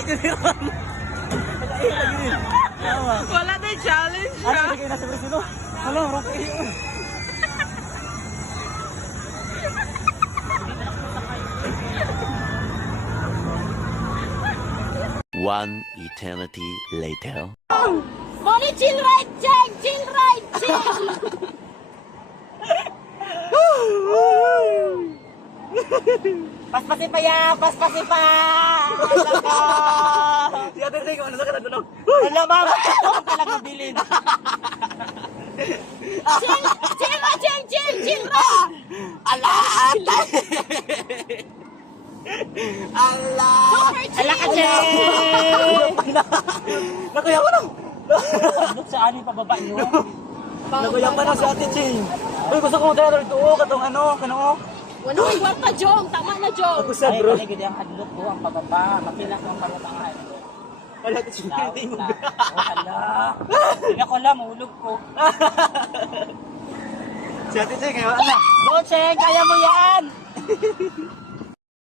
tiniram. Wala na challenge Ano siya. kayo nasa Brazil? Hala, rong kayo. One eternity later. Money, chill ride, Cheng! Chill ride, Cheng! Paspasin pa yan! Paspasin pa! Si Ate Jeng, ano sa ka nagulong? Hala, mama! Ako palang mabilin. Chill! Chill ride, Cheng! Chill! Chill ride! Ala! Ala! Super chill! Ala ka, Jeng! Nakuya ko na! Look sa ani pababa niyo. Nakuya pa na si Ate Jeng! Uy, gusto ko tayo ito. Katong ano, kanong Wala may kwarta, Jong! Tama na, Jong! Ako sa bro. Ay, gid ang hadlok ko ang pababa. Makilas ang pababa ang hadlok. Wala Ate Jeng. Hala. Hindi ko lang, mahulog ko. Si Ate Jeng, kayo na. Go, Cheng! Kaya mo yan!